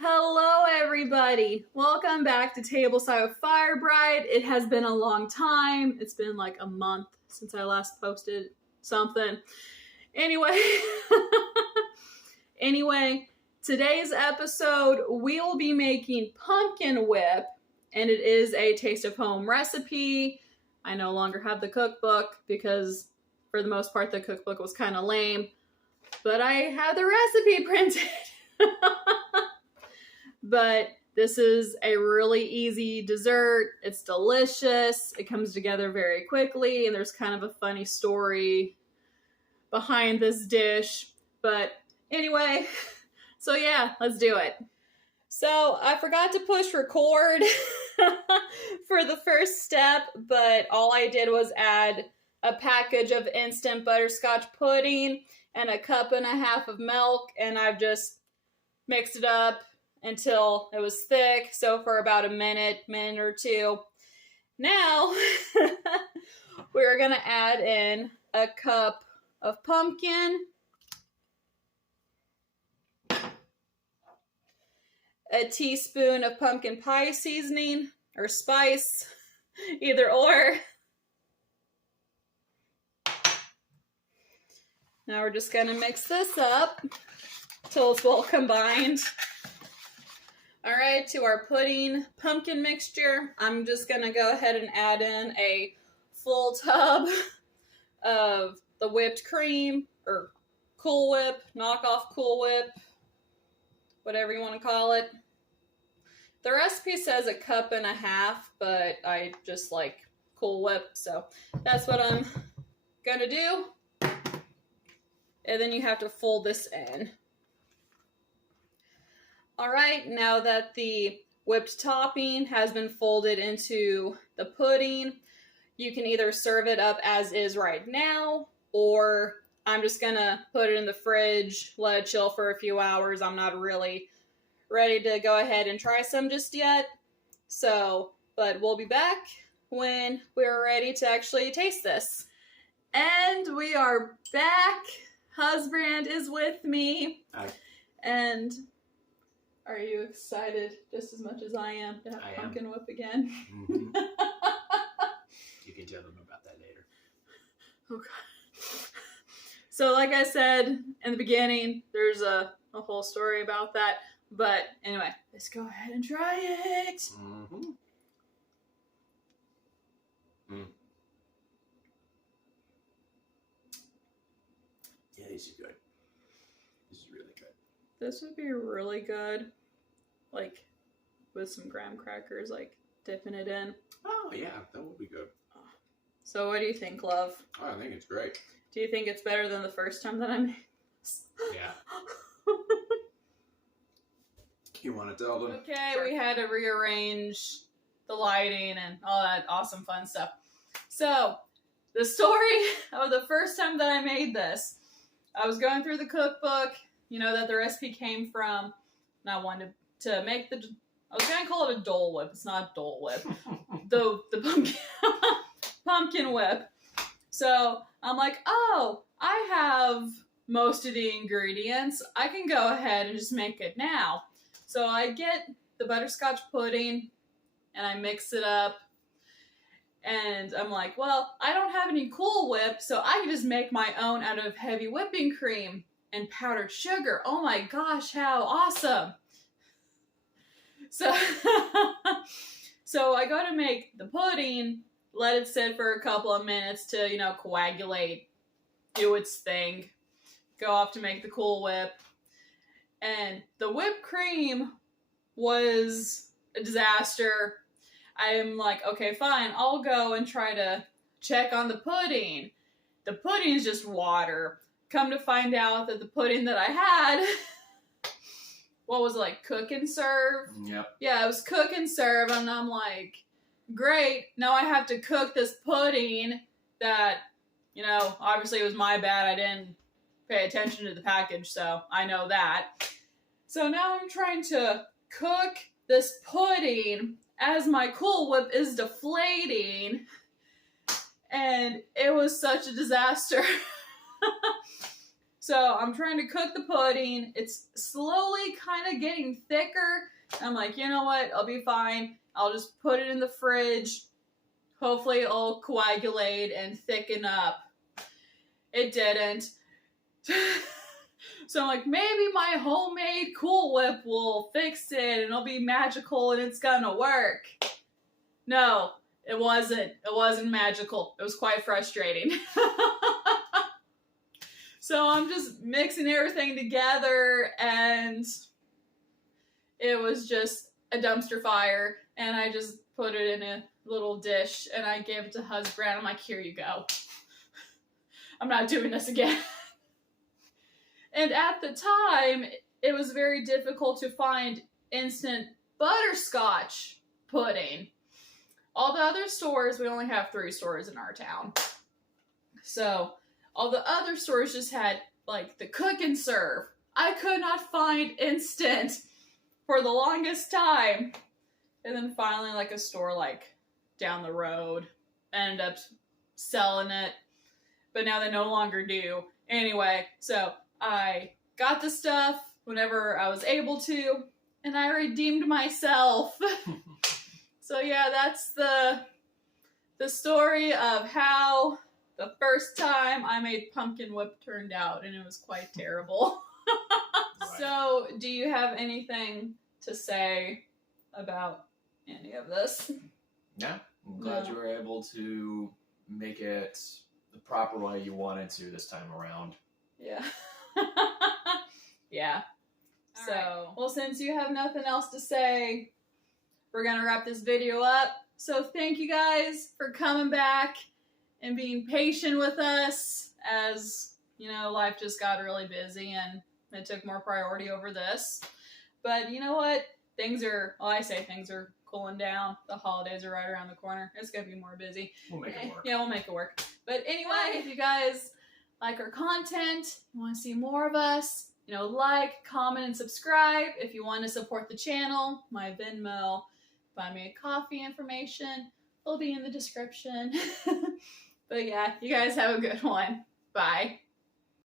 Hello everybody! Welcome back to Tableside with Firebride. It has been a long time. It's been like a month since I last posted something. Anyway, today's episode we will be making pumpkin whip, and it is a taste of home recipe. I no longer have the cookbook because for the most part the cookbook was kind of lame, but I have the recipe printed. But this is a really easy dessert. It's delicious. It comes together very quickly, and there's kind of a funny story behind this dish. But anyway, so yeah, let's do it. So I forgot to push record for the first step, but all I did was add a package of instant butterscotch pudding and a cup and a half of milk, and I've just mixed it up until it was thick, so for about a minute or two. Now, we're going to add in a cup of pumpkin, a teaspoon of pumpkin pie seasoning, or spice, either or. Now we're just going to mix this up until it's well combined. Alright, to our pudding pumpkin mixture, I'm just going to go ahead and add in a full tub of the whipped cream, or Cool Whip, knockoff Cool Whip, whatever you want to call it. The recipe says a cup and a half, but I just like Cool Whip, so that's what I'm going to do. And then you have to fold this in. Alright, now that the whipped topping has been folded into the pudding, you can either serve it up as is right now, or I'm just gonna put it in the fridge, let it chill for a few hours. I'm not really ready to go ahead and try some just yet. But we'll be back when we're ready to actually taste this. And we are back. Husband is with me. Hi. And are you excited just as much as I am to have pumpkin whip again? Mm-hmm. You can tell them about that later. Okay. So like I said in the beginning, there's a whole story about that. But anyway, let's go ahead and try it. Mm-hmm. Mm. Yeah, this is good. This is really good. This would be really good, like, with some graham crackers, like, dipping it in. Oh, yeah, that would be good. So what do you think, love? Oh, I think it's great. Do you think it's better than the first time that I made this? Yeah. You want to tell them? Okay, we had to rearrange the lighting and all that awesome fun stuff. So, the story of the first time that I made this, I was going through the cookbook, you know, that the recipe came from, and I wanted to make I was going to call it a Dole Whip. It's not Dole Whip. the pumpkin whip. So, I'm like, oh, I have most of the ingredients. I can go ahead and just make it now. So I get the butterscotch pudding and I mix it up, and I'm like, well, I don't have any Cool Whip, so I can just make my own out of heavy whipping cream and powdered sugar. Oh my gosh, how awesome. So, so I go to make the pudding, let it sit for a couple of minutes to, coagulate, do its thing, go off to make the Cool Whip. And the whipped cream was a disaster. I'm like, okay, fine, I'll go and try to check on the pudding. The pudding is just water. Come to find out that the pudding that I had, what was it, like, cook and serve? Yep. Yeah, it was cook and serve, and I'm like, great, now I have to cook this pudding that, obviously it was my bad. I didn't pay attention to the package, so I know that. So now I'm trying to cook this pudding as my Cool Whip is deflating, and it was such a disaster. So I'm trying to cook the pudding. It's slowly kind of getting thicker. I'm like, you know what? I'll be fine. I'll just put it in the fridge. Hopefully it'll coagulate and thicken up. It didn't. So I'm like, maybe my homemade Cool Whip will fix it and it'll be magical and it's gonna work. No, it wasn't. It wasn't magical. It was quite frustrating. So I'm just mixing everything together and it was just a dumpster fire. And I just put it in a little dish and I gave it to husband. I'm like, here you go. I'm not doing this again. And at the time, it was very difficult to find instant butterscotch pudding. All the other stores, we only have 3 stores in our town. So all the other stores just had like the cook and serve. I could not find instant for the longest time. And then finally like a store like down the road ended up selling it. But now they no longer do. Anyway, so I got the stuff whenever I was able to, and I redeemed myself. So yeah, that's the story of how the first time I made pumpkin whip turned out, and it was quite terrible. Right. So, do you have anything to say about any of this? Yeah, I'm glad No. you were able to make it the proper way you wanted to this time around. Yeah. Yeah. All So, right. well, since you have nothing else to say, we're going to wrap this video up. So, thank you guys for coming back and being patient with us as, you know, life just got really busy and it took more priority over this. But you know what? Things are cooling down. The holidays are right around the corner. It's going to be more busy. We'll make it work. Yeah, we'll make it work. But anyway, if you guys like our content, you want to see more of us, you know, like, comment, and subscribe. If you want to support the channel, my Venmo, buy me a coffee information will be in the description. But yeah, you guys have a good one. Bye.